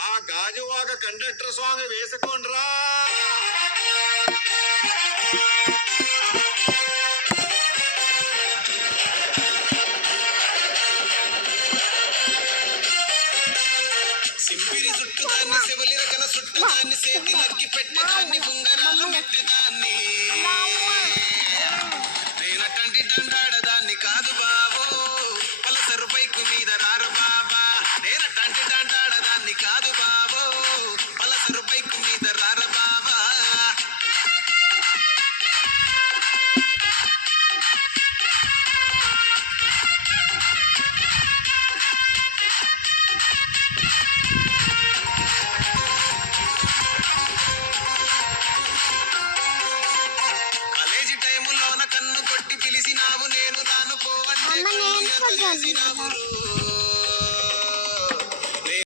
ఆ Gajuwaka conductor song వేసుకోండ్రా. సింపిరి చుట్టుదాన్ని Shivali రకన చుట్టుదాన్ని సేతి లగ్గి పెట్టేదాన్ని ఉంగరాలు పెట్టేదాన్ని నేనటంటి దండాడదాన్ని కాదు బాబో పలసరు బైకు మీద రారు బాబా నేనటంటి దండాడదాన్ని కాదు బాబో పలసరు బైకు మీద రారు బాబా